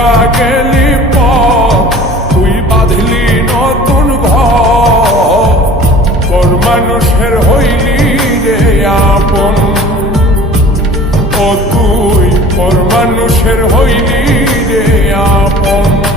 ভুলিয়া গেলি প তুই বাঁধলি নতুন ঘর। তোর মানুষের হইলি রে আপন। ও তুই পর মানুষের হইলি রে আপন।